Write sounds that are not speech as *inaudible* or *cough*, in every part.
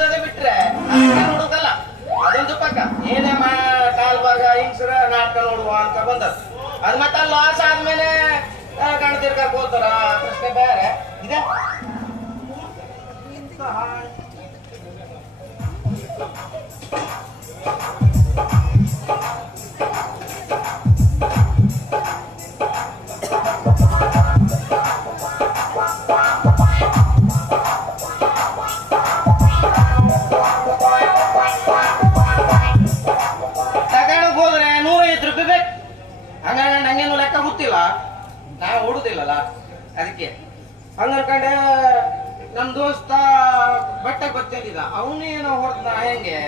ಬಂದದೆ ಬಿಟ್ರೆ ಅದಕ್ಕೆ. ಹಂಗನ್ಕಂಡೆ ನಮ್ ದೋಸ್ತ ಬಟ್ಟೆ ಗೊತ್ತಿಲ್ಲ ಅವನೇನೋ ಹೊಡೆದ ಹೆಂಗೆ?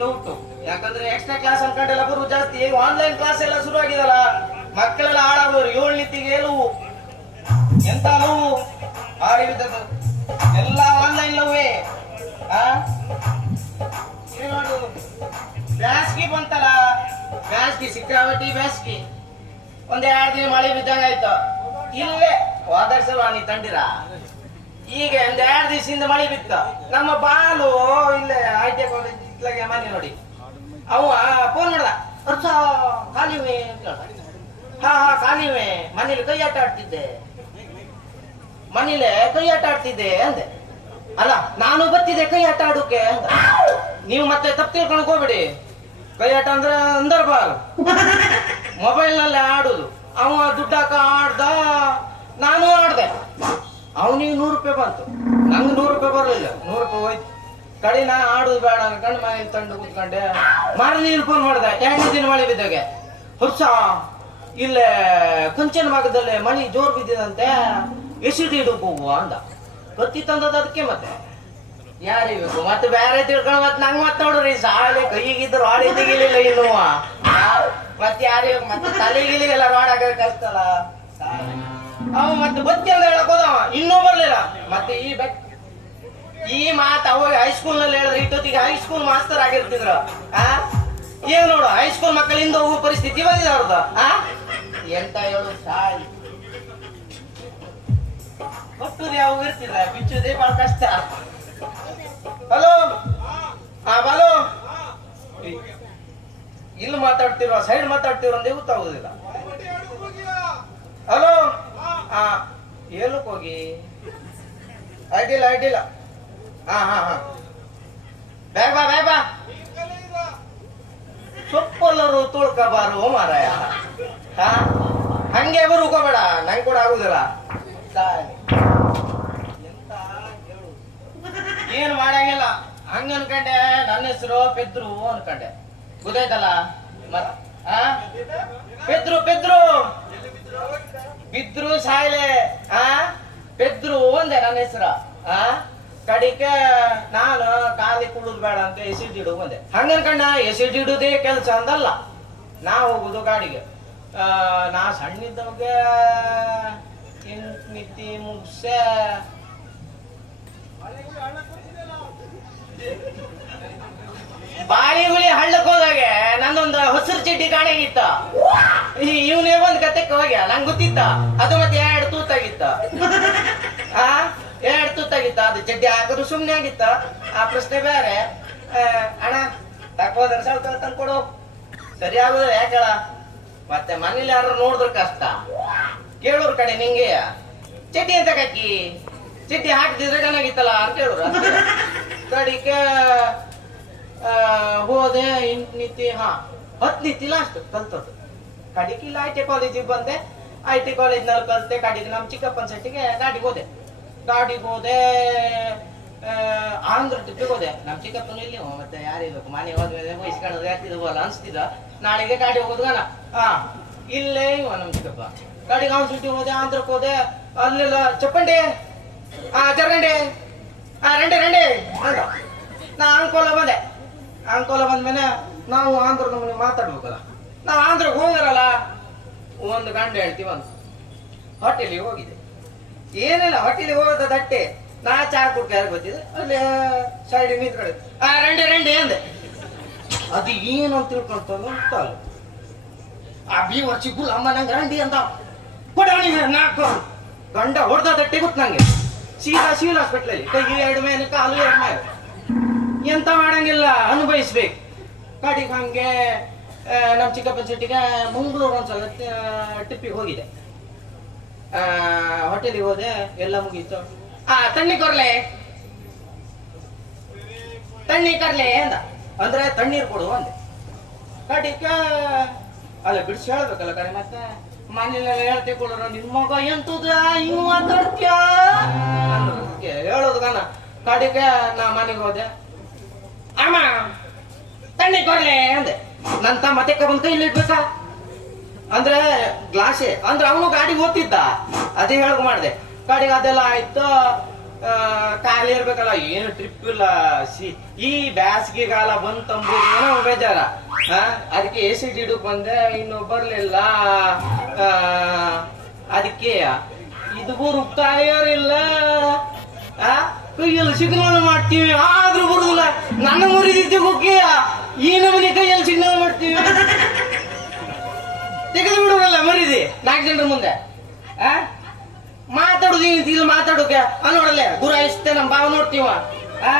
ಡೌಟ್ ಯಾಕಂದ್ರೆ ಎಕ್ಸ್ಟ್ರಾ ಕ್ಲಾಸ್ ಅನ್ಕೊಂಡೆಲ್ಲ ಬರು ಜಾಸ್ತಿ. ಆನ್ಲೈನ್ ಕ್ಲಾಸ್ ಎಲ್ಲ ಶುರು ಆಗಿದಲ್ಲ, ಮಕ್ಕಳೆಲ್ಲ ಹಾಳಾಗೋರು. ಏಳು ನಿತಿಗೆ ಲವು ಎಂತ ನೋವು? ಆಡಿಬಿದ್ದದು ಎಲ್ಲ ಆನ್ಲೈನ್ ಮಾಡೋದು? ಬ್ಯಾಸ್ಗಿ ಬಂತಲ್ಲ. ಬ್ಯಾಸ್ಗಿ ಸಿಕ್ಕಾಬಟ್ಟಿ ಬ್ಯಾಸ್ಗಿ. ಒಂದ್ ಎರಡು ದಿನ ಮಳೆ ಬಿದ್ದಂಗ ಆಯ್ತು ಇಲ್ಲೇ ಹೋದರ್ಸಲ್ವಾ ನೀ ತಂಡಿರ? ಈಗ ಒಂದ್ ಎರಡು ದಿವಸದಿಂದ ಮಳೆ ಬಿತ್ತ. ನಮ್ಮ ಬಾಲು ಇಲ್ಲೇ ಐ ಕಾಲೇಜ್ ಇತ್ಲಾಗೆ ಮನೆ ನೋಡಿ. ಅವ ಫೋನ್ ಮಾಡ್ದ. ಅರ್ಥ ಖಾಲಿವೆ. ಹಾ ಹಾ ಖಾಲಿವೆ ಮನೇಲಿ ಕೈ ಆಟ ಆಡ್ತಿದ್ದೆ. ಮನೇಲೆ ಕೈ ಆಟ ಆಡ್ತಿದ್ದೆ ಅಂದೆ. ಅಲ್ಲ, ನಾನು ಬತ್ತಿದ್ದೆ ಕೈ ಆಟ ಆಡೋಕೆ ನೀವು ಮತ್ತೆ ತಪ್ಪು ತಿಳ್ಕೊಳಕ್ ಹೋಗ್ಬೇಡಿ. ಕೈ ಆಟ ಅಂದ್ರೆ ಅಂದರ್ ಮೊಬೈಲ್ನಲ್ಲಿ ಆಡುದು. ಅವ ದುಡ್ಡಾಕ ಆಡ್ದ. ನಾನು ಆಡ್ದೆ ಅವನಿಗೆ ನೂರು ರೂಪಾಯಿ ಬಂತು. ನಂಗೆ ನೂರು ರೂಪಾಯಿ ಬರಲಿಲ್ಲ. ನೂರು ರೂಪಾಯಿ ಹೋಯ್ತು. ಕಡೆ ನಾ ಆಡೋದು ಬೇಡ ಅನ್ಕೊಂಡು ಮನೇಲಿ ತಂಡು ಕೂತ್ಕೊಂಡೆ. ಮಾರನೇ ಫೋನ್ ಮಾಡಿದೆ. ಎರಡನೇ ದಿನ ಮಳೆ ಬಿದ್ದಾಗೆ? ಹೊಸ ಇಲ್ಲೇ ಕುಂಚನ ಭಾಗದಲ್ಲಿ ಮಳೆ ಜೋರ್ ಬಿದ್ದಿದಂತೆ. ಎಸಿಡಿ ಇಡಕ್ ಹೋಗುವ ಅಂದ. ಕತ್ತಿ ತಂದದ ಅದಕ್ಕೆ ಮತ್ತೆ. ಯಾರಿಬೇಕು ಮತ್ತೆ ಬೇರೆ ತಿಳ್ಕೊಂಡು ಮತ್ತೆ ನಂಗೆ ಮತ್ತೆ ನೋಡ್ರಿ. ಸಾಲೆ ಕೈಗಿದ್ರು ಆಡಿ ತೆಗಿಲಿಲ್ಲ ಇಲ್ಲವ? ಮತ್ತೆ ಯಾರಿಗೂ ಮತ್ತೆ ತಲೆಗಿಲಿಗೆಲ್ಲ ರೋಡ್ ಆಗಕ್ಕೆ ಕಲ್ತಲ್ಲ ಅವ ಮತ್ತೆ ಬತ್ತಿ ಅಂತ ಹೇಳಕ್ ಹೋದವ ಇನ್ನೂ ಬರ್ಲಿಲ್ಲ. ಮತ್ತೆ ಈ ಬೆಕ್ ಈ ಮಾತು ಅವಾಗ ಹೈಸ್ಕೂಲ್ನಲ್ಲಿ ಹೇಳಿದ್ರೆ ಇಟ್ಟೊತ್ತಿಗೆ ಹೈಸ್ಕೂಲ್ ಮಾಸ್ತರ್ ಆಗಿರ್ತಿದ್ರು. ಆ? ಏನ್ ನೋಡು ಹೈಸ್ಕೂಲ್ ಮಕ್ಕಳಿಂದ ಹೋಗುವ ಪರಿಸ್ಥಿತಿ ಬಂದಿದೆ ಅವ್ರದ್ದು ಆ? ಎಂತ ಹೇಳು, ಸಾಯಿ. ಯಾವ ಇರ್ತಿಲ್ಲ, ಬಿಚ್ಚುದೇ ಬಹಳ ಕಷ್ಟ. ಹಲೋ? ಹಾ ಬಲೋ ಇಲ್ಲಿ ಮಾತಾಡ್ತಿರೋ ಸೈಡ್ ಮಾತಾಡ್ತಿರೋ ಅಂದೇ ಗೊತ್ತಾಗುದಿಲ್ಲ. ಹಲೋ? ಹೋಗಿ. ಅಡ್ಡಿಲ್ಲ ಅಡ್ಡಿಲ್ಲ ಹಾ ಹಾ ಹಾ. ಬೇಗ ಬಾ ಬೇಗ ಬಾ. ಸೊಪ್ಪಲ್ಲರು ತುಳ್ಕಬಾರು ಮಾರಾಯ. ಹಾ? ಹಂಗೆ ಬರು ಹೋಗಬೇಡ. ನಂಗೆ ಕೂಡ ಆಗುದಿಲ್ಲ. ಎಂತ ಹೇಳು. ಏನ್ ಮಾಡಂಗಿಲ್ಲ ಹಂಗ ಅನ್ಕಂಡೆ. ನನ್ನ ಹೆಸರು ಪೆದ್ರು ಅನ್ಕಂಡೆ. ಗೊತ್ತಾಯ್ತಲ್ಲ? ಮತ್ ಆ ಪೆದ್ರು ಪೆದ್ರು. ಬಿದ್ರು ಸಾಯ್ಲೆ. ಆ ಪೆದ್ರು ಒಂದೆ ನನ್ನ ಹೆಸರ. ಆ? ಕಡಿಕೆ ನಾನು ಖಾಲಿ ಕುಡುದ್ ಬೇಡ ಅಂತ ಎಸಿಡ್ ಇಡು ಬಂದೆ ಕಣ್ಣ ಎಸಿಡ್ ಇಡುದೇ ಕೆಲಸ ಅಂದಲ್ಲ. ನಾ ಹೋಗುದು ಗಾಡಿಗೆ. ನಾ ಸಣ್ಣಿದ್ದವಾಗ ಮಿತಿ ಮುಗ್ಸೆ. ಬಾಳಿಗುಳಿ ಹಳ್ಳಕ್ ಹೋದಾಗೆ ನಂದೊಂದು ಹಸಿರು ಚಡ್ಡಿ ಕಾಣೆಗಿತ್ತ ಇವನೇ ಒಂದ್ ಕತೆಕ್ ಹೋಗ್ಯ? ನಂಗೆ ಗೊತ್ತಿತ್ತ. ಅದು ಮತ್ತೆ ಎರಡು ತೂತಾಗಿತ್ತ. ಆ, ಎರಡು ತೂತಾಗಿತ್ತ. ಅದು ಚಡ್ಡಿ ಹಾಕಿದ್ರು ಸುಮ್ನೆ ಆಗಿತ್ತ. ಆ ಪ್ರಶ್ನೆ ಬೇರೆ. ಅಣ್ಣ ತಕೋದ್ರ ಸ್ವಲ್ಪ ತಂದ್ಕೊಡು. ಸರಿ ಆಗುದ, ಯಾಕಳ? ಮತ್ತೆ ಮನೇಲಿ ಯಾರು ನೋಡಿದ್ರ ಕಷ್ಟ? ಕೇಳೋರ್ ಕಡೆ ನಿಂಗೆ. ಚಡ್ಡಿ ಅಂತ ಕಕ್ಕಿ. ಚಿಟ್ಟಿ ಹಾಕಿದ್ರೆ ಚೆನ್ನಾಗಿತ್ತಲ್ಲ ಅಂತ ಹೇಳುದ್ರ ಕಡಿಕ ಹೋದೆ, ಎಂಟು ಹಾ. ಹತ್ತು ನೀತಿ ಲಾಸ್ಟ್ ಕಲ್ತದ್ದು ಕಡಿಗೆ ಇಲ್ಲ ಐ ಟಿ ಕಾಲೇಜಿಗೆ ಬಂದೆ. ಐ ಟಿ ಕಾಲೇಜ್ನಲ್ಲಿ ಕಲ್ತೆ ಕಡಿಗೆ ನಮ್ಮ ಚಿಕ್ಕಪ್ಪನ ಸೆಟ್ಟಿಗೆ ಗಾಡಿಗೆ ಹೋದೆ. ಗಾಡಿಗೆ ಹೋದೆ ಆಂಧ್ರ ಟ್ರಿಪ್ಪಿಗೆ ಹೋದೆ. ನಮ್ಮ ಚಿಕ್ಕಪ್ಪನ ಇಲ್ಲಿ ಮತ್ತೆ ಯಾರಿರ್ಬೇಕು ಮನೆ ಹೋದ್ಮೇಲೆ ವಹಿಸ್ಕೊಂಡು ಯಾಕಿದ್ವಲ್ಲ ಅನ್ಸ್ತಿದ್ದ ನಾಳೆಗೆ ಗಾಡಿ ಹೋಗೋದ್ಗನ ಹಾ, ಇಲ್ಲೇ ಇವ ನಮ್ಮ ಚಿಕ್ಕಪ್ಪ. ಗಾಡಿಗೆ ಅವ್ನ ಸುಟ್ಟಿ ಹೋದೆ, ಆಂಧ್ರಕ್ಕೆ ಹೋದೆ. ಅಲ್ಲೆಲ್ಲ, ಚಪ್ಪಂಡೆ. ಆ ಜರಂಡೆ ಆ, ರಂಡೆ ರಂಡೆ. ನಾ ಅಂಕೋಲ ಬಂದೆ. ಅಂಕೋಲ ಬಂದ್ಮೇಲೆ ನಾವು ಆಂಧ್ರ ನಮ್ಮನೆ ಮಾತಾಡ್ಬೇಕಲ್ಲ. ನಾವು ಆಂಧ್ರಕ್ಕೆ ಹೋಗಿರಲ್ಲ ಒಂದು ಗಂಡ ಹೇಳ್ತೀವಿ ಅಂತ ಹೋಟೆಲಿಗೆ ಹೋಗಿದೆ. ಏನಿಲ್ಲ ಹೋಟೆಲಿಗೆ ಹೋಗೋದ ದಟ್ಟೆ ನಾ ಚಾ ಕುಡ್ಕ ಯಾರು ಗೊತ್ತಿದೆ? ಅಲ್ಲಿ ಸೈಡ್ ನಿಂತ್ಕೊಳ್ಳಿ ಆ, ರಂಡೆ ರಂಡೆ ಅಂದೆ. ಅದು ಏನು ಅಂತ ತಿಳ್ಕೊಂತಂದು ಅಂತ ಆ ಬಿ ವರ್ಷಿ ಗುಲ್ ಅಮ್ಮ ನಂಗೆ ರಂಡಿ ಅಂತ. ನಾಲ್ಕು. ಗಂಡ ಹೊಡೆದ ದಟ್ಟೆ ಗೊತ್ತು ನಂಗೆ. ಸೀದಾ ಸಿವಿಲ್ ಹಾಸ್ಪಿಟ್ಲಲ್ಲಿ ಕೈ ಎರಡು ಮೇಲೆ, ಕಾಲು ಎರಡು ಮೇಲೆ. ಎಂತ ಮಾಡಂಗಿಲ್ಲ, ಅನುಭವಿಸ್ಬೇಕು. ಕಾಡಿಗೆ ಹಂಗೆ ನಮ್ಮ ಚಿಟ್ಟಿಗೆ ಸಿಟ್ಟಿಗೆ ಮಂಗಳೂರು ಒಂದ್ಸಲ ಟಿಪ್ಪಿಗೆ ಹೋಗಿದೆ ಹೋಟೆಲಿಗೆ ಹೋದೆ, ಎಲ್ಲ ಮುಗೀತು. ಆ ತಣ್ಣಿ ಕೊರ್ಲೆ ತಣ್ಣಿ ಕರ್ಲೆ ಅಂದ. ಅಂದ್ರೆ ತಣ್ಣೀರು ಕೊಡು ಅಂದೆ. ಕಡಿಕ ಅಲ್ಲ ಬಿಡಿಸಿ ಹೇಳ್ಬೇಕಲ್ಲ ಕರೆ ಮತ್ತೆ? ಮನೇಲೆಲ್ಲ ಹೇಳ್ತಿ ಕೊಡೋರು ನಿನ್ ಮಗ ಎಂತದ? ಹಿಂಗ್ ಮಾತಾಡ್ತೀಯ ಹೇಳೋದು ಕಣ. ಕಡಿಕೆ ನಾ ಮನೆಗೆ ಹೋದೆ. ಅಮ್ಮ ತಣ್ಣಿ ಕೊಡ್ಲೆ ಅಂದೆ. ನನ್ ತಮ್ಮ ಮತ್ತೆ ಬಂದು ಇಲ್ಲಿ ಇಡ್ಬೇಕಾ ಅಂದ್ರೆ ಗ್ಲಾಸೆ, ಅಂದ್ರೆ ಅವನು ಗಾಡಿ ಓದ್ತಿದ್ದ. ಅದೇ ಹೇಳಕ್ ಮಾಡ್ದೆ. ಗಾಡಿಗೆ ಅದೆಲ್ಲ ಆಯ್ತು ಖಾಲಿ ಇರ್ಬೇಕಲ್ಲ, ಏನು ಟ್ರಿಪ್ ಇಲ್ಲ. ಸಿ, ಈ ಬ್ಯಾಸಿಗೆ ಕಾಲ ಬಂತಂಬುದು ಏನೋ ಬೇಜಾರ. ಅದಕ್ಕೆ ಎ ಸಿ ಡಿಡಕ್ ಬಂದೆ, ಇನ್ನು ಬರ್ಲಿಲ್ಲ. ಅದಕ್ಕೆ ಇದು ಇಲ್ಲ. ಆ ಕೈಯಲ್ಲಿ ಸಿಗ್ನಲ್ ಮಾಡ್ತೀವಿ. ಆದ್ರೂ ಬರುದಿಲ್ಲ. ನನ್ನ ಮುರಿದಿದ್ದೆ ಹೋಗಿ ಈ ನಮಗೆ ಕೈಯಲ್ಲಿ ಸಿಗ್ನಲ್ ಮಾಡ್ತೀವಿ. ತೆಗೆದು ಬಿಡುವಲ್ಲ ಮರಿದಿ. ನಾಲ್ಕು ಜನರ ಮುಂದೆ. ಮಾತಾಡುದು ಇಲ್ಲಿ ಮಾತಾಡೋಕೆ ನೋಡಲ್ಲ ಗುರಾಯಿಸ್ತೆ ನಮ್ಮ ಬಾವ್ ನೋಡ್ತೀವ. ಆ?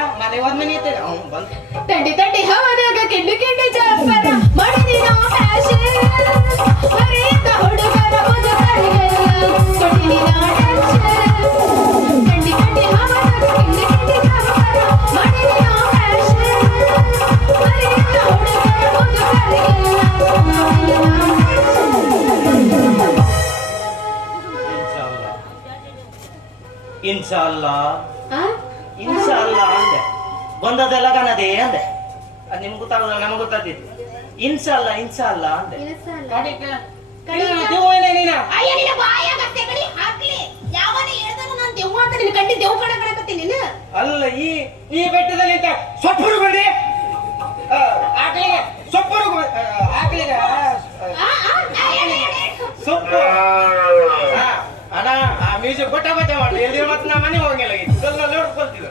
ಹವದಾಗ ಕೆಂಡು ಕೆಂಡಿ ಹುಡುಗರ ಇನ್ಶಾಲ್ಲ? ಇನ್ಶಾಲ್ಲ ಅಂದೆ. ಬಂದದೆಲ್ಲ ಕನದೇ ಅಂದೆ. ಅದು ನಿಮ್ಗೆ ಗೊತ್ತಾಗಲ್ಲ ನಮ್ಗೆ ಗೊತ್ತಾಗ್ತಿತ್ತು. ಇನ್ಶಾಲ್ಲ ಇನ್ಶಾಲ್ಲ ಅಂದೆ. ನೀನ? ಅಯ್ಯ ನಿನ್ನ ಬಾಯಾಗ ಕಡಿ ಹಾಕ್ಲಿ. ಯಾವನೇ ಹೇಳ್ದಾನು ನಾನು ದೆವ್ವ ಅಂತ ನಿನ್ನ ಕಂಡಿ ದೆವ್ವ ಕಣ ನೀನು ಅಲ್ಲ ಈ ಈ ಬೆಟ್ಟದಲ್ಲಿ ಇಂತ ಸೊಪ್ಪರು ಬಂದಿ. ಆಕಳಿಗೆ ಸೊಪ್ಪರು ಆಕಳಿಗೆ. ಸೊಪ್ಪು. ಅಣ್ಣ ಆ ಮ್ಯೂಸಿಕ್ ಕೊಟ್ಟ ಬಟ್ಟೆ ಮಾಡಿ ಎಲ್ಲಿ ಮತ್ತೆ ನಾ ಮನೆ ಹೋಗಿಲ್ಲ ನೋಡ್ಕೊಳ್ತಿದ್ದೆ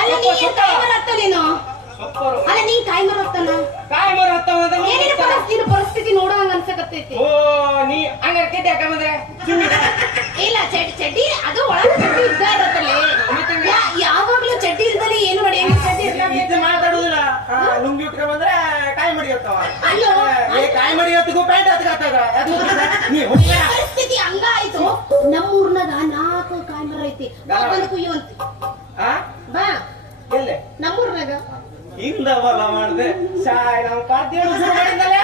ಅಲ್ಲ ನೀ ಏನ್ ಕಾಯಿ ಮರ ಹತ್ತ ನೀನು? ಅಲ್ಲ ನೀ ಕಾಯಿ ಮರ ಹತ್ತನ? ಕಾಯಿ ಮರ ಹತ್ತವ ಅಂತ ಏನಿನ ಪರಿಸ್ಥಿತಿ ಪರಿಸ್ಥಿತಿ ನೋಡೋ ಹಂಗ ಅನ್ಸಕತ್ತೈತಿ? ಓ ನೀ ಹಂಗಾರೆ ಕೆಟ್ಟ ಯಾಕಂದ್ರೆ ಇಲ್ಲ ಚಡ್ಡಿ ಚಡ್ಡಿ ಅದು ಒಳಗ ಕಾಯಿ ಮಡಿ ಹತ್ತಿಗೂ ಪ್ಯಾಂಟ್ ಗೊತ್ತಿಲ್ಲ? ನೀ ಹುಡುಗ ಪರಿಸ್ಥಿತಿ ಹಂಗ ಆಯ್ತು ನಮ್ಮ ಊರ್ನಾಗ ನಾಲ್ಕು ಕಾಯಿ ಮರ ಐತಿ ಬಂದು ಕುಯ್ಯುವಂತಿ ಆ? ಬಾ. ಎಲ್ಲೇ? ನಮ್ಮೂರ್ನಾಗ. ಹಿಂದ ಬಲ ಮಾಡ್ದೆ. ಸಾಯ್ ನಾವು ಶುರು ಮಾಡಿದ್ದಲ್ಲ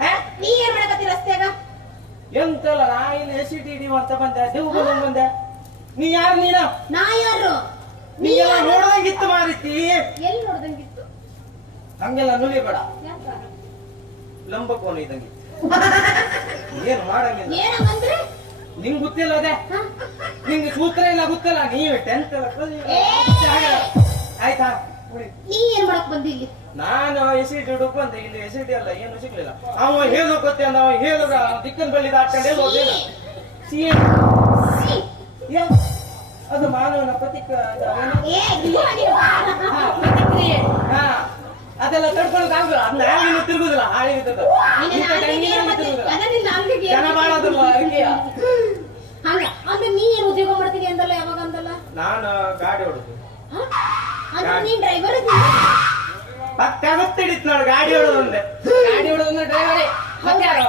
ಆ? ನೀ ಏನ್ ಮಾಡಕತ್ತಿ ರಸ್ತ್ಯಾಗ? ಎಂತಲ್ಲ ನಾ ಇಲ್ಲಿ ಎಸ್ ಟಿ ಡಿ ಅಂತ ಬಂದೆ. ದೇವ್ ಬಂದ್ ಬಂದೆ. ನೀ ಯಾರು ನೀನು? ನಾ ಯಾರು? ನೀ ಎಲ್ಲ ನೋಡೋದಂಗಿತ್ತು ಮಾರಿತಿ. ಎಲ್ಲಿ ನೋಡ್ದಂಗಿತ್ತು ಹಂಗೆಲ್ಲ ನುಲಿಬೇಡ ಲಂಬ ಲಂಬಕೋನ ಇದಂಗೆ ಏನು ಮಾಡಂಗಿಲ್ಲ? ನಿಂಗ್ ಗೊತ್ತಿಲ್ಲ ಅದೇ? ನಿಂಗೆ ಸೂತ್ರ ಇಲ್ಲ ಗೊತ್ತಿಲ್ಲ. ನೀವ್ ಟೆಂತ್! ಆಯ್ತಾ? ನೀ ಏನ್ ಮಾಡಕ್ ಬಂದಿ ಇಲ್ಲಿ? ನಾನು ಎಸ್ ಸಿ ಟಿ ಬಂದೆ. ಇಲ್ಲಿ ಎಸ್ ಅಲ್ಲ ಏನು ಸಿಗ್ಲಿಲ್ಲ. ಅವ ಹೇಳು ಗೊತ್ತೆ ಅಂದ ಅವ ಹೇಳುಗ ದಿಕ್ಕನ್ ಬಲ್ಲಿ ದಾಟ್ಕೊಂಡು ಹೋಗಿಲ್ಲ ಸಿ. ಅದು ಮಾನವನ ಪ್ರತಿಕ್ರಿಯೆ. ಪ್ರತಿಕ್ರಿಯೆ. ಹಾ. ಅದೆಲ್ಲ ತಡ್ಕೊಳಕ್ ಆಗಲ್ಲ ಅದನ್ನ ಹಾಳಿನ ತಿರುಗುದಿಲ್ಲ ಹಾಳಿನ ಜನ. ಹಂಗ ಅಂದ್ರೆ ನೀ ಏನ್ ಉದ್ಯೋಗ ಮಾಡ್ತೀನಿ ಅಂತಲ್ಲ ಯಾವಾಗ ಅಂದಲ್ಲ? ನಾನು ಗಾಡಿ ಹೊಡೆದು ಹ? ಅಂದ್ರೆ ನೀನ್ ಡ್ರೈವರ್ ಪಕ್ಕ ಗೊತ್ತಿಡಿತ್ ನೋಡಿ ಗಾಡಿ ಹೊಡೋದು ಗಾಡಿ ಹೊಡೋದು ಡ್ರೈವರೇ ಮತ್ತೆ ಯಾರು?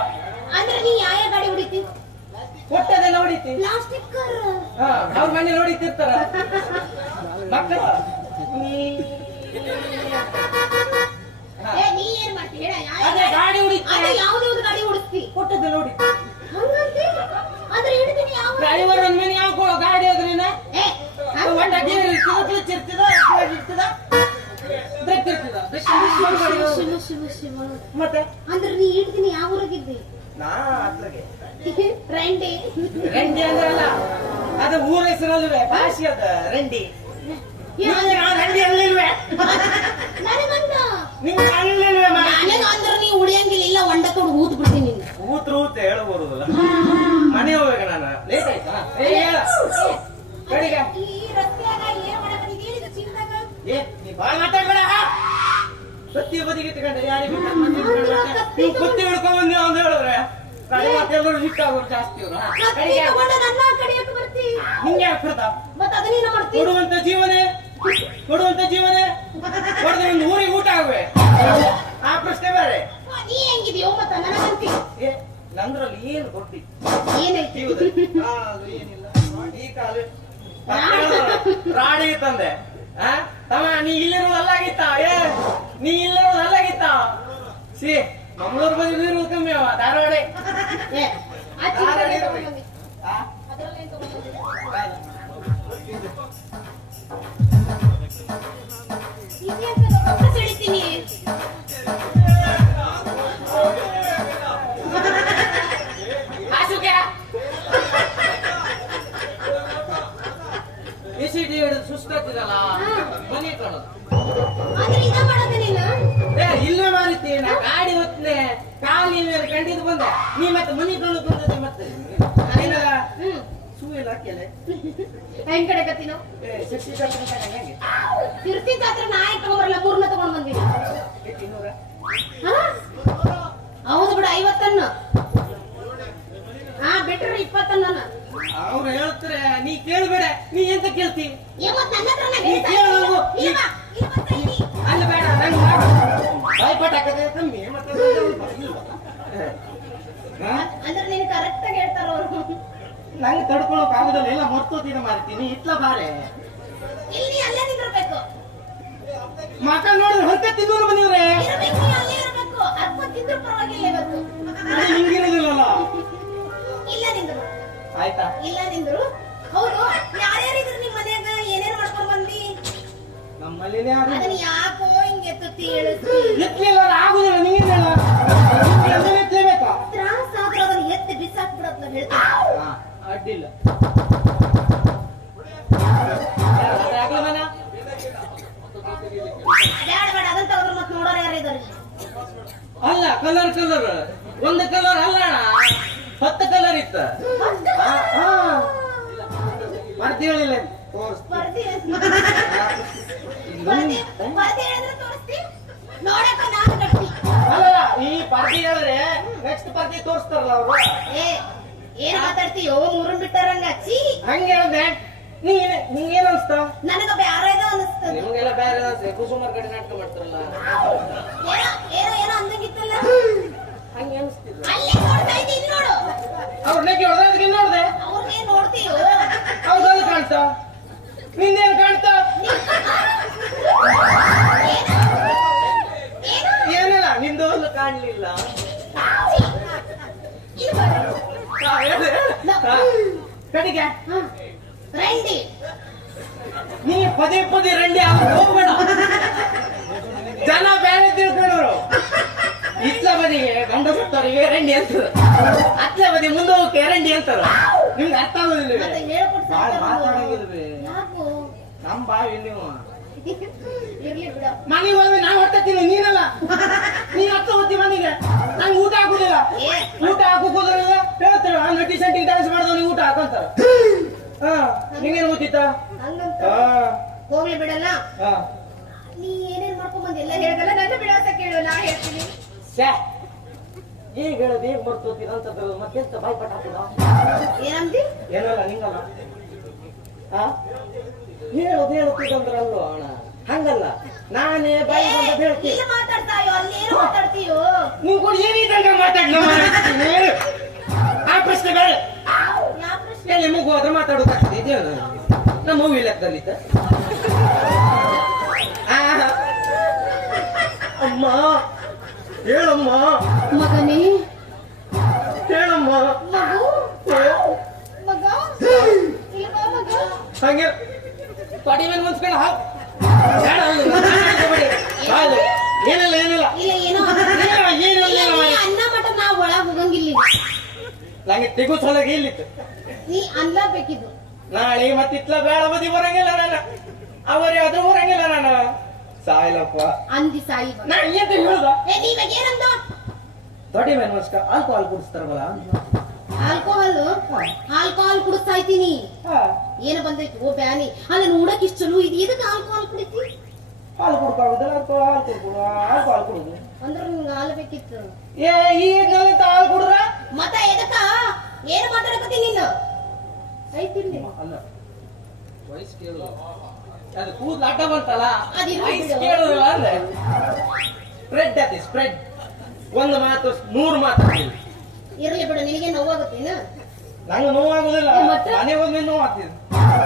ಅಂದ್ರೆ ನೀ ಯಾವ ಗಾಡಿ ಹೊಡಿತಿ? ಕೊಟ್ಟದೆಲ್ಲ ಹೊಡಿತಿ. ಪ್ಲಾಸ್ಟಿಕ್ ಕಾರ್ ಹಾ ಅವ್ರ ಮನೆ ನೋಡಿತಿರ್ತಾರ ಮಕ್ಕಳು *laughs* ಅದೇ ಗಾಡಿ ಯಾವ್ದಾವ್ದು ಗಾಡಿ ಹೊಡಿಸ್ತಿ ಕೊಟ್ಟದೆಲ್ಲ ನೋಡಿ. ಹಂಗಂತೆ? ಅಂದ್ರೆ ಹಿಡಿತೀನಿ ಯಾವ ಡ್ರೈವರ್ ಅಂದ್ಮೇಲೆ ಯಾವ ಗಾಡಿ ಅದ್ರಿನ ಒಟ್ಟ ಗೇರ್ ಇರ್ತದ ಕ್ಲಚ್ ಇರ್ತದ ಕ್ಲಚ್ ಇರ್ತದ ಬ್ರೇಕ್ ಇರ್ತದ ಶಿವ ಶಿವ ಶಿವ ಮತ್ತೆ? ಅಂದ್ರೆ ನೀ ಹಿಡ್ತೀನಿ ಯಾವ ಊರಾಗಿದ್ದಿ? ನಾ ಅತ್ಲಗೆ ರಂಡಿ. *laughs* ರೆಂಡಿ ಅಂದ್ರಲ್ಲ ಅದು ಊರ ಹೆಸರಲ್ವೇ? ಭಾಷೆ ಅದ ರೆಂಡಿ. ನಿಂಗೆ ನಾ ರೆಂಡಿ ಅಲ್ಲಿಲ್ವೇ? ನನಗಂದ ನಿಂಗೆ ಅಲ್ಲಿಲ್ವೇ ಮಾ ನನಗ ಅಂದ್ರೆ ನೀ ಉಳಿಯಂಗಿಲ್ಲ ಇಲ್ಲ ಒಂಡ ತೊಡು ಊತ್ ಬಿಡ್ತೀನಿ ನಿನ್ನ ಊತ್ರ ಊತ ಹೇಳ ಬರುದಿಲ್ಲ ಮನೆ ಹೋಗ್ಬೇಕ ನಾನು? ಲೇಟ್ ಆಯ್ತಾ? ಏ ಹೇಳ ಕಡಿಗ ಈ ರಸ್ತೆಯಾಗ ಏನ್ ಚೀಲದಾಗ ಏ ನೀ ಬಾಳ ಮಾತಾಡ್ಬೇಡ. ಸತ್ಯ ಬದಿಗೆ ಇಟ್ಕೊಂಡೆ ಯಾರಿಗೆ ನೀವು ಕುತ್ತಿ ಹಿಡ್ಕೊಂಡ್ ಬಂದಿ ಅಂತ ಹೇಳಿದ್ರೆ? ಕಡೆ ಮಾತೆಲ್ಲರೂ ಜಾಸ್ತಿ ಕಡೆಗೆ ನನ್ನ ಕಡಿಯಕ್ಕೆ ಬರ್ತಿ. ನಿಂಗೆ ಯಾಕೆ ಮತ್ತೆ ಅದನ್ನೇನ ಕೊಡುವಂತ ಜೀವನೇ. ಏನೈತಿ ರಾಡಿ ತಂದೆ. ತಮ್ಮ ನೀ ಇಲ್ಲಿರೋದು ಅಲ್ಲಾಗಿತ್ತ? ಏ ನೀ ಇಲ್ಲಿರೋದು ಅಲ್ಲಾಗಿತ್ತ? ಸಿ ಮಂಗಳೂರು ಬಂದಿರೋದು ಕಮ್ಮಿ ಅವ. ಧಾರವಾಡ. ನೀ ಮತ್ತೆ ಮನಿ ಕಾಣೋದು ಬಂದದೆ ಮತ್ತೆ. ಇಲ್ಲ ಹೆಂಗ್ ಕಡೆ ಕತ್ತಿನೋ? ಹೆಂಗೆ? ತಿರ್ತಿದ್ದ ಹತ್ರ ನಾ ಯಾಕ್ ತಗೊಂಬರಲ್ಲ ಮೂರ್ನ ತಗೊಂಡ್ ಬಂದಿನಿ? ಹೌದು ಬಿಡು ಐವತ್ತನ್ನು. ಹಾ ಬಿಟ್ರೆ ಇಪ್ಪತ್ತನ್ನ ಅವ್ರು ಹೇಳ್ತಾರೆ ನೀ ಕೇಳ್ಬೇಡ ನೀ ಎಂತ ಕೇಳ್ತಿ? ನೀ. ಅಲ್ಲ ಬೇಡ ನಂಗೆ ಮಾಡು. ಬಾಯ್ಪಾಟ್ ಹಾಕದೆ ಕಮ್ಮಿ ಮತ್ತೆ? *laughs* ಅಂದ್ರೆ ನೀನು ಕರೆಕ್ಟ್ ಆಗಿ ಹೇಳ್ತಾರ ಅವರು? ನಂಗೆ ತಡ್ಕೊಳಕ್ ಆಗುದಲ್ಲ ಎಲ್ಲ ಮರ್ತೋತಿನ ಮಾಡ್ತೀನಿ ಇಟ್ಲ ಬಾರೆ. ಇಲ್ಲಿ ಅಲ್ಲೇ ನಿಂದಿರ್ಬೇಕು. ಮಕ ನೋಡಿದ್ರೆ ಹೊರಗೆ ತಿನ್ನೋರು ಬಂದಿವ್ರೆ ಇರ್ಬೇಕು ನೀ ಅಲ್ಲೇ ಇರ್ಬೇಕು. ಅರ್ಧ ತಿಂದ್ರು ಪರವಾಗಿಲ್ಲ ಇವತ್ತು. ಹಿಂಗಿರೋದಿಲ್ಲಲ್ಲ ಇಲ್ಲ ನಿಂದ್ರು. ಆಯ್ತಾ? ಇಲ್ಲ ನಿಂದ್ರು. ಹೌದು ಯಾರ್ಯಾರಿದ್ರು ನಿಮ್ ಮನ್ಯಾಗ? ಏನೇನ್ ಮಾಡ್ಕೊಂಡ್ ಬಂದಿ ನಮ್ಮಲ್ಲಿ ಯಾರು ಅದನ್ನ ಯಾಕೋ ಹಿಂಗೆ ಎತ್ತುತ್ತಿ ಇಳಿಸಿ ಎತ್ತಲಿಲ್ಲ ಆಗುದಿಲ್ಲ ನೀನ್ ಹೇಳ ಎತ್ತಲೇಬೇಕಾ ತ್ರಾಸ ಆದ್ರೆ ಅದನ್ನ ಎತ್ತಿ ಅಡ್ಡಿಲ್ಲ? ಬ್ಯಾಡ ಬೇಡ ಅದನ್ನ ಮತ್ತೆ ನೋಡೋರು ಯಾರು ಇದಾರೆ ಅಲ್ಲ ಕಲರ್ ಕಲರ್ ಒಂದು ಕಲರ್ ಅಲ್ಲ ಹತ್ತು ಕಲರ್ ಇತ್ತ. ಮರ್ತಿ ಹೇಳಿಲ್ಲ ತೋರ್ಸ್ ಸ್ಪರ್ಧೆ ಸ್ಪರ್ಧೆ ಸ್ಪರ್ಧೆ ತೋರಿಸ್ತಿ? ನೋಡಕ್ಕ ನಾನು ಗಟ್ಟಿ ಅಲ್ಲ ಈ ಹೇಳಿದ್ರೆ ನೆಕ್ಸ್ಟ್ ತೋರಿಸ್ತಾರಲ್ಲ ಅವರು. ಏ ಏನ್ ಮಾತಾಡ್ತೀಯೋ ಮೂರನ್ ಬಿಟ್ಟಾರಂಗ. ಚೀ ಹಂಗೆ ಹೇಳ್ದೆ ನೀ ನಿಂಗೇನ್ ಅನ್ಸ್ತ? ನನಗ ಬ್ಯಾರೆ ಏನೋ ಅನಿಸ್ತದ ನಿಮ್ಗೆಲ್ಲ ಬೇರೆ ಅನ್ಸುತ್ತೆ ಕುಸುಮಾರ್ ಕಡೆ ನಾಟಕ ಮಾಡ್ತಾರಲ್ಲ. ಏನೋ ಅಂದಂಗಿತ್ತಲ್ಲ. ಹಂಗೆ ಅನ್ಸ್ತಿಲ್ಲ ಅಲ್ಲೇ ನೋಡ್ತಾ ಇದ್ದೀನಿ ನೋಡು. ಅವ್ರ ನೆಕ್ಕಿ ಹೊಡೆದಕ್ಕೆ ನೋಡ್ದೆ ಅವ್ರಿಗೆ ನೋಡ್ತೀಯೋ? ಹೌದಲ್ಲ ಕಾಣ್ತಾ. ನಿಂದೇನ್ ಕಡೆಗೆ. ರಂಡಿ. ನೀ ಪದೇ ಪದೇ ರಂಡಿ ಅವ್ರು ಹೋಗ್ಬೇಡ. ಜನ ಬೇರೆ ತಿಳ್ಕೊಂಡವ್ರು ಇತ್ಲ ಬದಿಗೆ ಗಂಡ ಸುತ್ತವರಿಗೆ ರಂಡಿ ಅಂತಾರ. ಅತ್ಲ ಬದಿ ಮುಂದೆ ಹೋಗಕ್ಕೆ ರಂಡಿ ಅಂತಾರ. ನಿಮ್ಗೆ ಅರ್ಥ ಆಗೋದಿಲ್ಲ ಭಾಳ ಸಾಯ್ತಾರ ಅವ್ರು. ಮಾತಾಡಂಗಿಲ್ವೇ ಯಾಕೋ? ನಮ್ ಬಾವಿ ನೀವು. ಮನೆಗೆ ಹೋದ್ರೆ ನಾವು ಹೊಟ್ಟತೀನಿ ನೀನಲ್ಲ? ನೀ ಹತ್ತ ಹೋಗ್ತಿ ಮನೆಗೆ. ನಂಗೆ ಊಟ ಹಾಕುದಿಲ್ಲ. ಏ. ಊಟ ಹಾಕೋದಿಲ್ಲ ನೀವು ಡ್ಯಾನ್ಸ್ ಮಾಡಿದವನಿಗೆ ಊಟ ಹಾಕಂತಾರ ಹಾ ನಿಂಗೇನು ಗೊತ್ತಿತ್ತ? ಹಂಗಂತ? ಹಾ. ಹೋಗ್ಲಿ ಬಿಡಲ್ಲ? ಹಾ. ನೀ ಏನೇನ್ ಮಾಡ್ಕೊಂಡ್ ಬಂದಿ ಎಲ್ಲ ಹೇಳ್ದಲ್ಲ ನನ್ನ ಬಿಡಾಸ ಕೇಳು ನಾ ಹೇಳ್ತೀನಿ. ಸ್ಯಾ ಈಗ ಹೇಳೋದು ಹೇಗ್ ಮರ್ತೋತೀರ ಅಂತಂದ್ರಲ್ಲ ಮತ್ತೆಂತ ಹಾಕುದ ಏನಂದಿ? ಏನಲ್ಲ ನಿಂಗಲ್ಲ? ಹಾ? ಹೇಳೋದು ಹೇಳುತ್ತಿದ್ದಂದ್ರಲ್ವ ಅಣ್ಣ? ಹಂಗಲ್ಲ. ನಾನೇ ಬಾಯಿ ಬಂದ ಹೇಳ್ತೀನಿ. ಮಾತಾಡ್ತಾಯೋ ಅಲ್ಲಿ ಏನು ಮಾತಾಡ್ತೀಯೋ? ನೀವು ಕೂಡ ಏನಿದ್ದಂಗ ಮಾತಾಡ್ಲ ಆ ಪ್ರಶ್ನೆ ಬೇಡ ಎಲ್ಲಿ ಮಗು ಹೋದ್ರೆ ಮಾತಾಡೋದಾಗ್ತದೆ ಇದೇನು ನಮ್ಮ ಮೂವಿ ಲೆಕ್ಕದಲ್ಲಿತ್ತ ಆ, ಅಮ್ಮ ಹೇಳಮ್ಮ. ಮಗನೇ. ಹೇಳಮ್ಮ. ಹಂಗೆ. ತೊಡಿ ಮೇಲೆ ಮುನ್ಸ್ಕೊಂಡು ಹಾಕ್. ಏನಿಲ್ಲ ಏನಿಲ್ಲ. ಇಲ್ಲ ಏನು. ಏನಿಲ್ಲ, ಏನಿಲ್ಲ, ಅನ್ನ ಮಟ ನಾವು ಒಳಗೆ ಹೋಗಂಗಿಲ್ಲ ಈಗ. ತಿಗು ಸಲಗಿ ಇಲ್ಲಿತ್ತು. ನೀ ಅನ್ಲಬೇಕಿದ್ದು ನಾಳೆ ಮತ್ತಿತ್ಲ ಬೇಡ ಬದಿ ಬರಂಗಿಲ್ಲ ನಾನು ಅವರೇ ಅದು ಬರಂಗಿಲ್ಲ ನಾನು ಸಾಯಿಲಪ್ಪ. ಅಂದಿ ಸಾಯಿ. ನಾ ಎಂತ ಹೇಳ್ದ. ದೊಡ್ಡ ಮೇಲೆ ಮಸ್ಕ ಆಲ್ಕೋಹಾಲ್ ಕುಡಿಸ್ತಾರಲ್ಲ? ಆಲ್ಕೋಹಾಲ್? ಆಲ್ಕೋಹಾಲ್ ಕುಡಿಸ್ತಾ ಇದ್ದೀನಿ. ಹಾ, ಏನು ಬಂದೈತಿ? ಓ ಬ್ಯಾನಿ. ಅಲ್ಲ ನೋಡಕ್ ಇಷ್ಟು ಚಲೋ ಇದು ಎದಕ್ಕೆ ಆಲ್ಕೋಹಾಲ್ ಕುಡಿತಿ? ಹಾಲು ಕುಡ್ಕೊಳ್ಳೋದಿಲ್ಲ ಅಥವಾ ಹಾಲು ಕುಡ್ಕೊಡು ಆಲ್ಕೋಹಾಲ್ ಕುಡುದು. ಅಂದ್ರೆ ನಿಮ್ಗೆ ಹಾಲು ಬೇಕಿತ್ತು. ಏ ಈಗ ಹಾಲು ಕುಡ್ರ ಮತ್ತ ಎದಕ್ಕ ಏನ್ ಮಾತಾಡಕತ್ತಿ ನೀನು? ಐತಿಲ್ಲಿ ಅಲ್ಲ ವಯಸ್ಸು ಕೇಳು. ಅದು ಕೂದಲು ಅಡ್ಡ ಬಂತಲ್ಲ? ಬಿಡು. ಕೇಳುದಿಲ್ಲ ಅಂದ್ರೆ? ಸ್ಪ್ರೆಡ್ ಅತಿ ಸ್ಪ್ರೆಡ್ ಒಂದು ಮಾತು ನೂರು ಮಾತು ಇರ್ಲಿ ಬಿಡು ನಿನಗೆ ನೋವಾಗುತ್ತೇನು ನಂಗೆ ನೋವಾಗುದಿಲ್ಲ? ಮನೆಗೆ ಹೋದ್ಮೇಲೆ ನೋವು ಆಗ್ತಿದೆ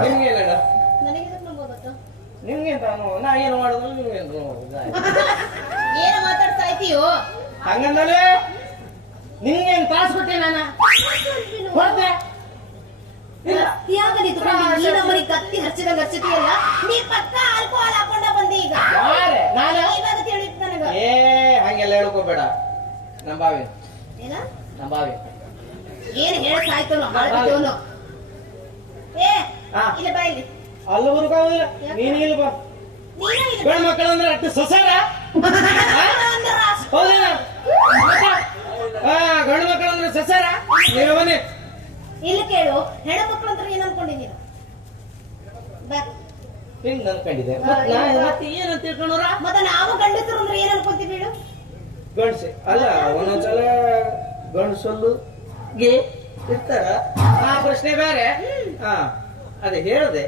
ನಿಮ್ಗೆ ಇಲ್ಲ ನನಗೆ ನೋವಾಗುತ್ತ? ನಿಮ್ಗೆ ನಾ ಏನು ಮಾಡುದು? ನಿಮ್ಗೆ ಏನು *laughs* ಮಾತಾಡ್ತಾ ಇದ್ದೀಯೋ ಹಂಗಂದ್ರೆ ನಿಮ್ಗೆ ಏನು ತಾಸು ಕೊಟ್ಟೆ ನಾನು? ಕೊಡ್ತೆ ಇಲ್ಲ. ಯಾಕ ನಿಂತ್ಕೊಂಡು ನೀನು ಅವನಿಗೆ ಕತ್ತಿ ಹಚ್ಚಿದಂಗ ಹಚ್ಚಿದೆಯಲ್ಲ ನೀ ಪಕ್ಕ ಆಲ್ಕೋಹಾಲ್ ಹಾಕೊಂಡ ಬಂದಿ ಈಗ? ಯಾರೇ? ನಾನಾ? ಇವಾಗ ತಿಳಿತ್ ನನಗ. ಏ ಹಂಗೆಲ್ಲ ಹೇಳ್ಕೋಬೇಡ. ನಂಬಾವಿ ಬಾವಿ. ಏನ? ನಮ್ಮ ಏನು ಏನ್ ಹೇಳ ಸಾಯ್ತವನು ಹಾಳ್ಬಿಟ್ಟವನು ಏ. ಇಲ್ಲ ಬಾ ಇಲ್ಲಿ. ಅಲ್ಲಿ ಹುಡುಕಾಗುದಿಲ್ಲ ನೀನು. ಇಲ್ಲಿ ಬಾ. ನೀನು ಇಲ್ಲಿ ಗಂಡು ಮಕ್ಕಳು ಅಂದ್ರೆ ಅಷ್ಟು ಸೊಸಾರ *laughs* ಅಂದ್ರೆ ಅಷ್ಟ್- ಹೌದಿಲ್ಲ ಹಾ ಗಂಡು ಮಕ್ಕಳು ಅಂದ್ರೆ ಸೊಸಾರ ಇಲ್ಲ ಬನ್ನಿ ಇಲ್ಲಿ ಕೇಳು ಹೆಣ್ಮಕ್ಳು ಅಂತ ಏನ್ ಅನ್ಕೊಂಡಿ ನೀನು. ಬಾ. ಹಿಂಗ್ ಅನ್ಕೊಂಡಿದ್ದೆ? ಮತ್ ನಾ ಮತ್ತೆ ಏನಂತ ತಿಳ್ಕೊಂಡ್ರ ಮತ್ತೆ ನಾವು ಗಂಡಸರು ಅಂದ್ರೆ ಏನ್ ಅನ್ಕೊಂತೀವಿ ಹೇಳು? ಗಂಡ್ಸೆ. ಅಲ್ಲ ಒಂದೊಂದ್ಸಲ ಗಂಡ್ಸೊಲ್ಲು ಗೆ ಇರ್ತಾರ. ಆ ಪ್ರಶ್ನೆ ಬೇರೆ. ಹಾ ಅದೇ ಹೇಳ್ದೆ.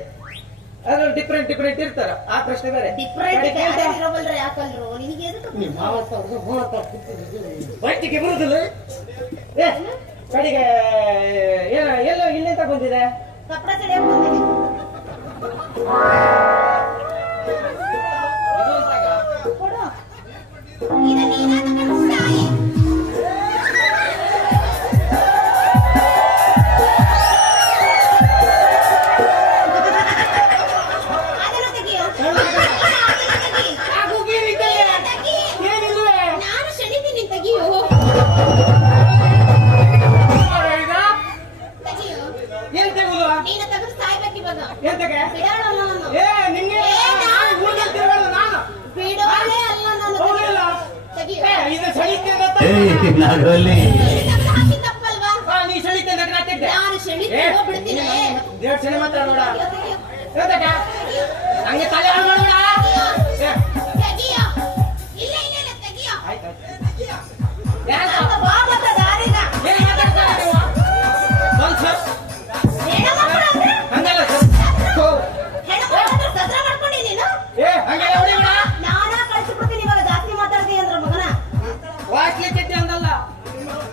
ಅದ್ರಲ್ಲಿ ಡಿಫ್ರೆಂಟ್ ಡಿಫ್ರೆಂಟ್ ಇರ್ತಾರ. ಆ ಪ್ರಶ್ನೆ ಬೇರೆ. ಡಿಫ್ರೆಂಟ್ ಯಾಕಲ್ರು? ನಿನಗೆ ಬೈಟಿಗೆ ಬರುದಿಲ್ಲ? ಏ ಕಡೆಗೆ ಏನ ಎಲ್ಲೋ ಇಲ್ಲಿಂದ ಬಂದಿದೆ? ಕಪ್ಪಡ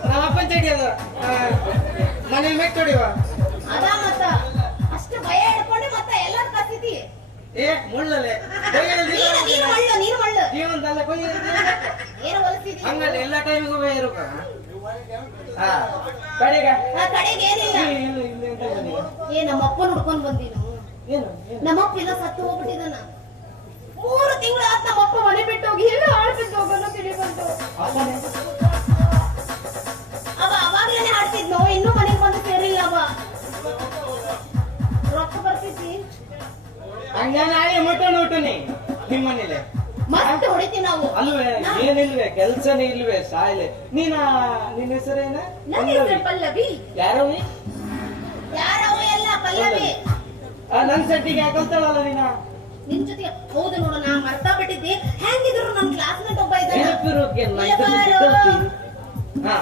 ನಮ್ಮ ಅಪ್ಪನ ಚಡ್ಡಿ ಅದು ಮತ್ತ ಅಷ್ಟು ಭಯ ಹಿಡ್ಕೊಂಡೆ ಮತ್ತೆ ಎಲ್ಲಾರು ಕಸಿತಿ ಏ ಮುಳ್ಳಲೆ. *laughs* ನೀನು. ಮಳ್ಳು ನೀನು ಮುಳ್ಳು. ಜೀವನದಲ್ಲ ಕೊಯ್ಯ ಹಂಗಲ್ಲ ಎಲ್ಲ ಟೈಮಿಗೂ ಬೇರು ಕಡೆಗ. ಕಡೆಗೆ ಏನಿಲ್ಲ. ಏ ನಮ್ಮ ಅಪ್ಪನ ಹುಡ್ಕೊಂಡ್ ಬಂದೀನು ನಮ್ಮಪ್ಪ ಇಲ್ಲ ಸತ್ತು ಹೋಗ್ಬಿಟ್ಟಿದ್ದಾನ ಮೂರು ತಿಂಗಳು ಆತ್ ನಮ್ಮಪ್ಪ ಮನೆ ಬಿಟ್ಟು ಹೋಗಿ ಎಲ್ಲ ಆಡ್ಬಿಟ್ಟು ಹೋಗೋಣ ತಿಳಿ ಬಂತು? ಅವ ಅವಾಗ್ಲೇನೆ ಆಡ್ತಿದ್ನೋ ಇನ್ನೂ ಮನೆಗೆ ಬಂದು ಸೇರಿಲ್ಲ ಅವ. ರೊಕ್ಕ ಬರ್ತಿದ್ದಿ? ಹಂಗ ನಾಳೆ ಮಟನ್ ಊಟನಿ ನಿಮ್ಮ ಮನೇಲಿ ಮತ್ತೆ ಹೊಡಿತೀವಿ ನಾವು. ಅಲ್ವೇ ಏನಿಲ್ವೇ ಕೆಲ್ಸನೇ ಇಲ್ವೇ ಸಾಯ್ಲೆ. ನೀನ ನಿನ್ನ ಹೆಸರೇನ? ನನ್ನ ಹೆಸರು ಪಲ್ಲವಿ. ಯಾರವಿ? ಯಾರವ ಎಲ್ಲ ಪಲ್ಲವಿ. ಆ, ನನ್ ಸೆಟ್ಟಿಗೆ ಹಾಕೊಂತಾಳಲ್ಲ ನೀನ? ನಿನ್ ಜೊತೆ ಹೌದು ನೋಡು ನಾ ಮರ್ತಾ ಬಿಟ್ಟಿದ್ದೆ. ಹೆಂಗಿದ್ರು ನನ್ ಕ್ಲಾಸ್ಮೇಟ್ ಒಬ್ಬ ಇದ್ದಾನ? ನೆನಪಿರೋಕೆ ನಾ ಇಲ್ಲ ಬಾರೋ. ಹಾ.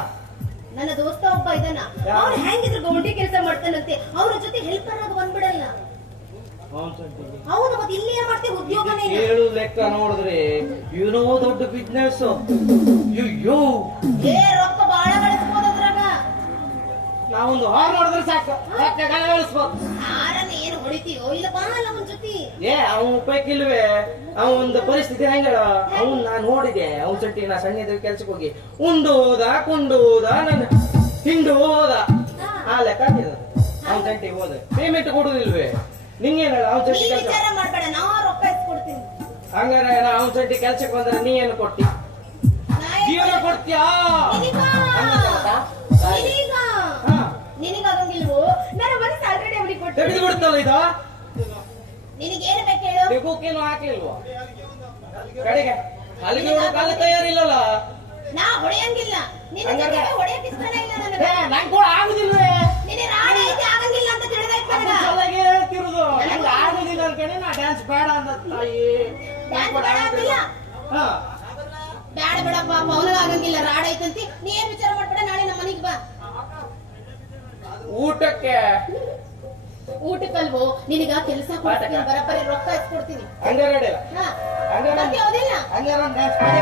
ನನ್ನ ದೋಸ್ತ ಒಬ್ಬ ಇದ್ದಾನ. ಯಾವ? ಅವ್ನು ಹೆಂಗಿದ್ರು ಗೌಂಡಿ ಕೆಲಸ ಮಾಡ್ತಾನಂತೆ. ಅವ್ರ ಜೊತೆ ಹೆಲ್ಪರ್ ಆಗಿ ಬಂದ್ಬಿಡಲ್ಲ. ಹೌದು ಮತ್ತೆ ಇಲ್ಲಿ ಏನ್ ಮಾಡ್ತೀವಿ ಉದ್ಯೋಗನೇ ಇಲ್ಲ. ಏಳು ಲೆಕ್ಕ ನೋಡಿದ್ರೆ ಏನೋ ದೊಡ್ಡ ಬಿಸ್ನೆಸ್ ಅಯ್ಯೋ ಏ ರೊಕ್ಕ ಬಾಳ ಗಳಿಸ್ಬೋದು ಅದ್ರಾಗ. ನಾವೊಂದು ಹಾರ್ ನೋಡಿದ್ರೆ ಸಾಕು. ರೊಕ್ಕ ಗಳ ಗಳಿಸ್ಬೋದು ಹಾರನ್ನ ಏನು ಹೊಡಿತೀಯೋ? ಇಲ್ಲ ಬಾ ಅಲ್ಲ ಅವನ್ ಜೊತೆ. ಏ ಅವನ್ ಉಪಯೋಗಿಲ್ವೇ? ಅವನ್ ಒಂದು ಪರಿಸ್ಥಿತಿ ಹೆಂಗಡ ಅವನ್ ನಾನ್ ನೋಡಿದೆ. ಅವನ್ ಸಟ್ಟಿ ನಾ ಸಣ್ಣ ಕೆಲ್ಸಕ್ಕೆ ಹೋಗಿ. ಉಂಡು ಹೋದ ಕುಂಡು ಹೋದ ನನ್ನ ಹಿಂಡು ಹೋದ ಆ ಲೆಕ್ಕ ಅವನ್ ಸಟ್ಟಿಗೆ ಹೋದ. ಪೇಮೆಂಟ್ ಕೊಡುದಿಲ್ವೇ? ನಿಂಗೇನ ಸಟ್ಟಿ ಕೆಲಸ ವಿಚಾರ ಮಾಡ್ಬೇಡ ನಾ ರೊಕ್ಕ ಇಸ್ಕೊಡ್ತೀನಿ ಹಂಗಾರೆ ನಾ ಸಟ್ಟಿ ಕೆಲ್ಸಕ್ಕೆ ಬಂದ್ರೆ ನೀ ಏನು ಏನ್ ಜೀವನ ಕೊಡ್ತೀಯಾ? ನಿನಗಾಗಂಗಿಲ್ವೋ ನನ್ನ ಮನಸ್ಸು ಆಲ್ರೆಡಿ ಅವನಿಗೆ ಕೊಟ್ಟು ತೆಗೆದು ಬಿಡ್ತಲ್ಲ ಇದು? ನಿನಗೇನು ಬೇಕು ಹೇಳು? ಬೆಕ್ಕೂಕೇನು ಹಾಕ್ಲಿಲ್ವಾ? ಕಡೆಗೆ. ಅಲ್ಲಿಗೆ ಕಾಲ ತಯಾರಿಲ್ಲಲ್ಲ? ನಾ ಹೊಡೆಯಂಗಿಲ್ಲ. ಆಗುದಿಲ್ಲ. ಅನ್ಕೊಂಡೆ ನಾ ಡ್ಯಾನ್ಸ್ ಬೇಡ ಅಂತ ತಾಯಿ. ಬೇಡ ಬೇಡಪ್ಪ ಅವನಿಗೆ ಆಗಂಗಿಲ್ಲ ರಾಡ್ ಐತಂತಿ ನೀ ಏನ್ ವಿಚಾರ ಮಾಡ್ಬೇಡ ನಾಳೆ ನಮ್ಮ ಮನೆಗೆ ಬಾ. ಊಟಕ್ಕೆ? ಊಟಕ್ಕಲ್ವೋ? ನಿನಗ ಕೆಲಸ ಕೊಡ್ತೀನಿ ಬರಬ್ಬರಿ ರೊಕ್ಕ ಇಸ್ಕೊಡ್ತೀನಿ ಹಂಗಾರೆ ಹಂಗಾರೆ ಹಂಗಾರೆ ಡ್ಯಾನ್ಸ್ ಮಾಡಿ.